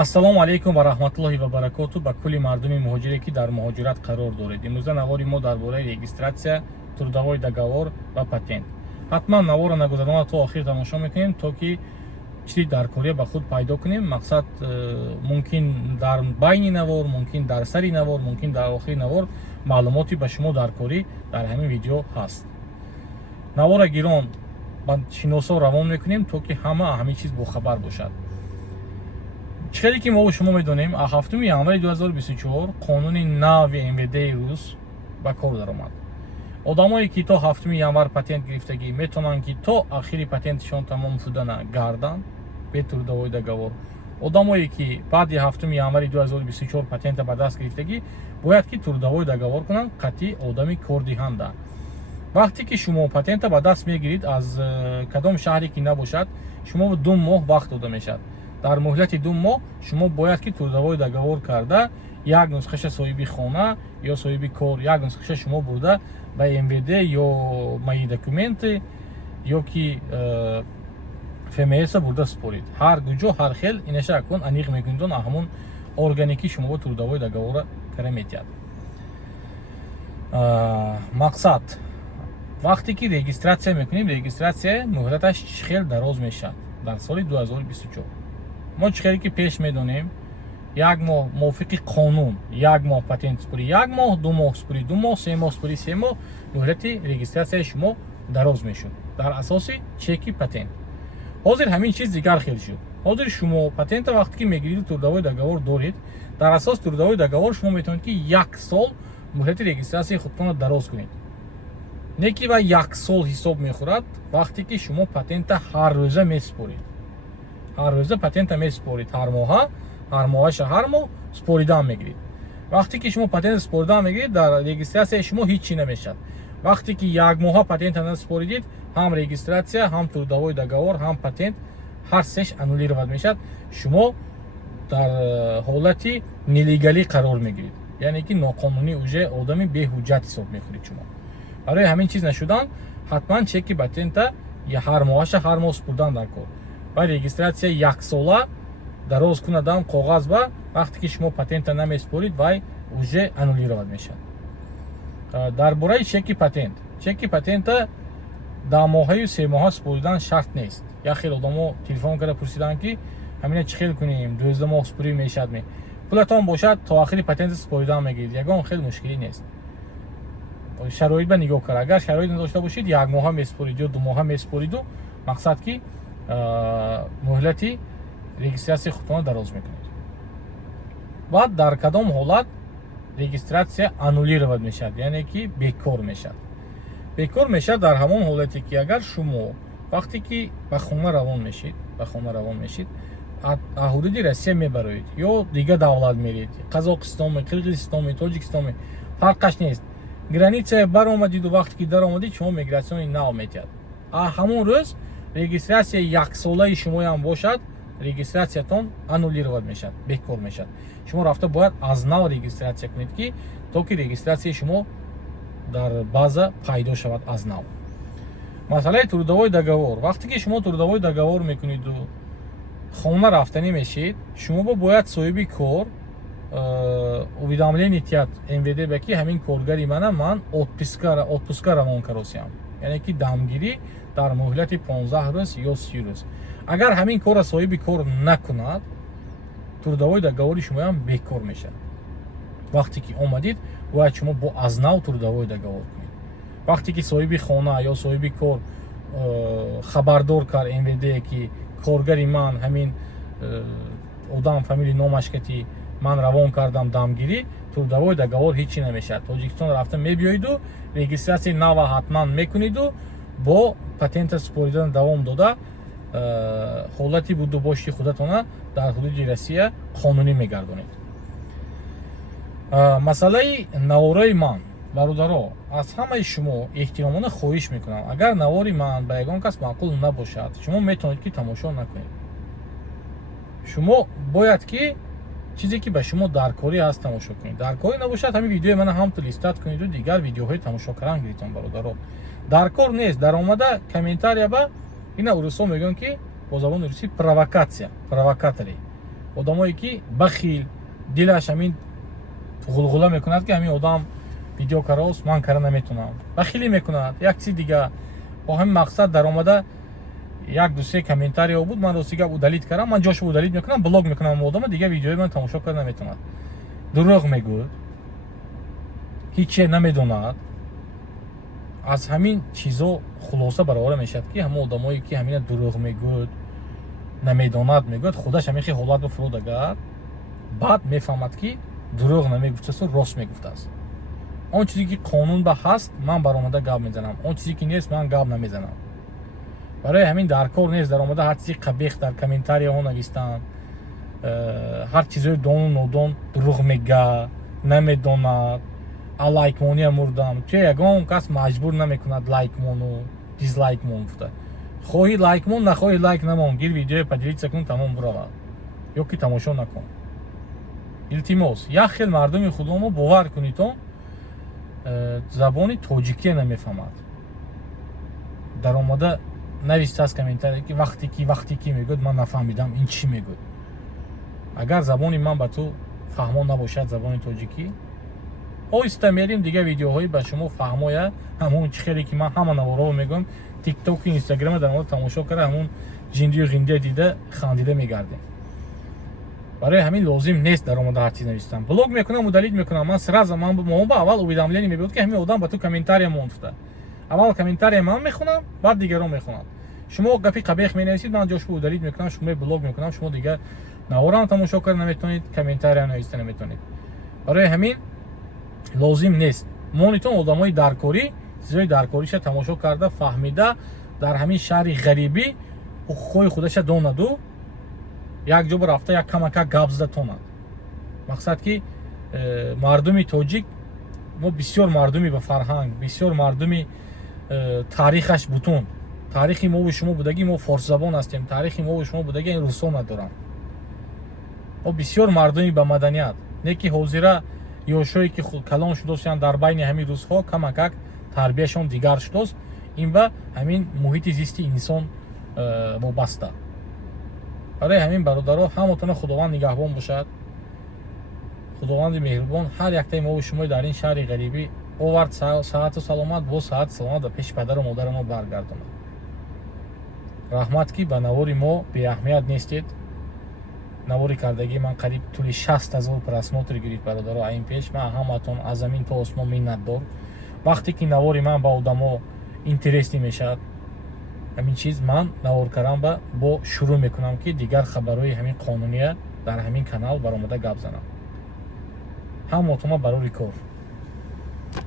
Ассалому алейкум ва раҳматуллоҳи ва баракоту ба кулли мардуми муҳоҷире ки дар муҳоҷират қарор доред. Имрӯза навори мо дар бораи регистратсия, трудовой договор ва патент. Ҳатман навора нагузарона то охир тамошо мекунем, то ки чизи даркория ба худ пайдо кунем. Мақсад мумкин дар байни навор, мумкин дар сари навор, мумкин дар охири навор маълумоти ба шумо даркорӣ дар ҳамин видео ҳаст. Навора гирон ба шиносо равон мекунем, то ки ҳама ҳамин чиз бохабар бошад. чизе ки мо шумо медонем, 7 январи 2024 қонуни нави МВД рус ба кор даромад. одамое ки то 7 январ патент гирифтагӣ метавонанд ки то ахири патентишон тамом шудана гарданд бе трудовой договор. одамое ки баъди 7 январи 2024 патента ба даст гирифтагӣ бояд ки трудовой договор кунанд қатъи одами кордиҳанда. вақте ки шумо патента ба даст мегирид аз кадом шаҳре ки набошад, шумо 2 моҳ вақт дода мешавад. дар муҳлати 2 моҳ шумо бояд ки трудовой договор карда, як нусхаша соҳиби хона ё соҳиби кор, як нусхаша шумо бурда ба МВД ё мои документи ё ки ФМС бурда спорид. ҳар гуҷо ҳар хел инаша кун аниқ мекунидон ҳамон органе ки шумо трудовой договора кара метиҳад. мақсад вақте ки регистратсия мекунем, регистратсия муҳлаташ чӣ хел дароз мешавад дар соли 2024. мо чӣ хеле ки пеш медонем, як моҳ мувофиқи қонун, як моҳ патент спурӣ, як моҳ, 2 моҳ спурӣ, 2 моҳ, 3 моҳ спурӣ, 3 моҳ муҳлати регистратсияи шумо дароз мешуд дар асоси чеки патент. ҳозир ҳамин чиз дигар хел шуд. ҳозир шумо патента вақте ки мегирид трудовой договор доред, дар асоси трудовой договор шумо метавонед ки 1 сол муҳлати регистратсияи худтонро дароз кунед. не ки ва 1 сол ҳисоб мехӯрад вақте ки шумо патента ҳар рӯза месупоред. ҳар рӯза патента месупоред, ҳар моҳаша ҳар моҳ споридан мегирид. вақте ки шумо патента споридан мегирид, дар регистратсияи шумо ҳеҷ чӣ намешавад. вақте ки 1 моҳа патента насупоридед, ҳам регистратсия, ҳам трудовой договор, ҳам патент ҳар сеш аннулировать мешавад. шумо дар ҳолати нелегалӣ қарор мегирид, яъне ки ноқонунӣ, уже одами беҳуҷҷат ҳисоб мехӯред шумо. барои ҳамин чиз нашудан ҳатман чеки патента ҳар моҳаша ҳар моҳ спурдан дар кор. ва регистратсия 1 сола дароз кунадам коғаз ба вақте ки шумо патента намеспорид, вай уже аннулировать мешавад. дар бораи чеки патент, чеки патента 10 моҳаю 3 моҳа споридан шарт нест. як хел одамо телефон карда пурсиданд ки ҳамина чӣ хел кунем, 12 моҳ спурӣ мешавад, пулатон бошад то ахири патента споридан мегирид, ягон хел мушкилӣ нест. шароит ба нигоҳ кара, агар шароит надошта бошед, 1 моҳа меспорид ё 2 моҳа меспориду, мақсад ки муҳлати регистратсияи худтонро дароз мекунед. баъд дар кадом ҳолат регистратсия аннулировать мешавад, яъне ки бекор мешавад. бекор мешавад дар ҳамон ҳолате ки агар шумо вақте ки ба хона равон мешид, аз ҳудуди Россия мебароед ё дигар давлат меред, Қазоқистоме, Қирғизистоме, Тоҷикистоме, фарқаш нест. границае баромадиду вақте ки даромадид, шумо мигратсиони нав метиҳад. ҳамон рӯз регистратсияи 1 солаи шумоям бошад, регистратсиятон аннулировать мешавад, бекор мешавад. шумо рафта бояд аз нав регистратсия кунед ки то ки регистратсияи шумо дар база пайдо шавад аз нав. масъалаи трудовой договор, вақте ки шумо трудовой договор мекуниду хона рафтанӣ мешед, шумо бояд соҳиби кор уведомление диҳад МВД ба ки ҳамин коргари ман отпуска равон каросиям, яъне ки дамгирӣ дар муҳлати 15 рӯз ё 30 рӯз. агар ҳамин корро соҳиби кор накунад, трудовой договори шумоям бекор мешавад. вақте ки омадид, бояд шумо бо аз нав трудовой договор кунед. вақте ки соҳиби хона ё соҳиби кор хабардор кард МВД ки коргари ман ҳамин одам фамилии номаш кати ман равон кардам дамгирӣ, трудовой договор ҳеҷ чӣ намешавад. тоҷикистон рафта мебиёиду, регистратсияи нава ҳатман мекуниду, бо патента споридан давом дода ҳолати буду боши худатона дар ҳудуди Россия қонунӣ мегардонед. масъалаи навораи ман, бародаро, аз ҳамаи шумо эҳтиромона хоҳиш мекунам, агар навори ман ба ягон кас маъқул набошад, шумо метавонед ки тамошо накунед. шумо бояд ки чизе ки ба шумо даркорӣ ҳаст тамошо кунед. даркорӣ набошад, ҳамин видеои мана ҳамто листат куниду дигар видеоҳои тамошо кардан гиритон бародаро. даркор нест, дар омада комментария ба ина урусҳо мегӯянд ки бо забони русӣ провокатсия, провокатори. одамое ки бахил дилаш ҳамин ғулғула мекунад ки ҳамин одам видеокарос ман кара наметунам, бахилӣ мекунад. Як чизи дига бо ҳамин мақсад даромада як дусе комментарио буд, ман рости гап удалит кардам, ман ҷошо удалит мекунам, блок мекунам одама дига видеои ман тамошо карда наметунад. дурӯғ мегӯяд, ҳиче намедонад. аз ҳамин чизо хулоса баровар мешавад ки ҳамон одамое ки ҳамина дурӯғ мегӯяд, намедонад мегӯяд, худаш ҳамин хел ҳолат фуруд агар баъд мефаҳмад ки дурӯғ намегуфтасу рост мегуфтааст. он чизе ки қонун ба ҳаст ман баромада гап мезанам, он чизе ки нест ман гап намезанам. барои ҳамин дар кор нест даромада ҳар чизи қабех дар комментарияҳо навистанд, ҳар чизои дону нодон дурӯғ мега, намедонад, лайкмония мурдам. Ту ягон кас маҷбур намекунад лайкмону дизлайкмон гуфта. хоҳӣ лайкмон, нахоҳӣ лайк намон, гир видеое поделиться кун, тамом бурава, ё ки тамошо накун. илтимос, як хел мардуми худомо бовар кунитон забони тоҷикия намефаҳмад. даромада навистааст комментарие ки вақте ки мегӯяд ман нафаҳмидам ин чӣ мегӯяд. агар забони ман ба ту фаҳмо набошад, забони тоҷикӣ, оҳиста мерим дига видеоҳои ба шумо фаҳмоя, ҳамон чӣ хеле ки ман ҳама навораҳо мегӯям, тиктоку инстаграма дар морд тамошо карда ҳамон ҷиндию ғиндия дида хандида мегардем. барои ҳамин лозим нест даромада ҳар чиз навистам. блог мекунам, удалит мекунам. ман сразу ман ба аввал уведомление мебиёд ки ҳамин одам ба ту комментария монфта. аввал комментария ман мехунам, баъд дигарон мехунанд. шумо гапи қабех менависед, ман ҷошбо удалит мекунам, шумо блог мекунам, шумо дигар наворам тамошо карда наметавонед, комментария нависта наметавонед. барои ҳамин лозим нест. монитон одамои даркорӣ чизои даркориша тамошо карда фаҳмида дар ҳамин шаҳри ғарибӣ ҳуқуқҳои худаша донаду як ҷо рафта як камака гап зада тонад. мақсад ки мардуми тоҷик мо бисёр мардуми ба фарҳанг, бисёр мардуми таърихаш бутун. таърихи мову шумо будагӣ мо форсзабон ҳастем, таърихи мову шумо будагӣ ин русо надоранд. мо бисёр мардуми ба маданият, не ки ҳозира ёшое ки калон шудосиянд дар байни ҳамин рӯзҳо камакак тарбияшон дигар шудост. ин ба ҳамин муҳити зисти инсон вобаста. барои ҳамин бародаро ҳамотона худованд нигаҳбон бошад, худованди меҳрубон ҳар яктаи мову шумо дар ин шаҳри ғарибӣ овард саҳату саломат, бо саҳату саломат ба пеши падару модару мо баргардонад. раҳмат ки ба навори мо беаҳмият нестед. навори кардагии ман қариб тӯли 60 000 просмотр гирифт бародаро. аин пеш ман ҳаматон аз замин то осмон миннатдор. вақте ки навори ман ба одамо интересӣ мешавад, ҳамин чиз ман наворкаранба бо шурӯъ мекунам ки дигар хабарҳои ҳамин қонуния дар ҳамин канал баромада гап занам. ҳамотома барори кор.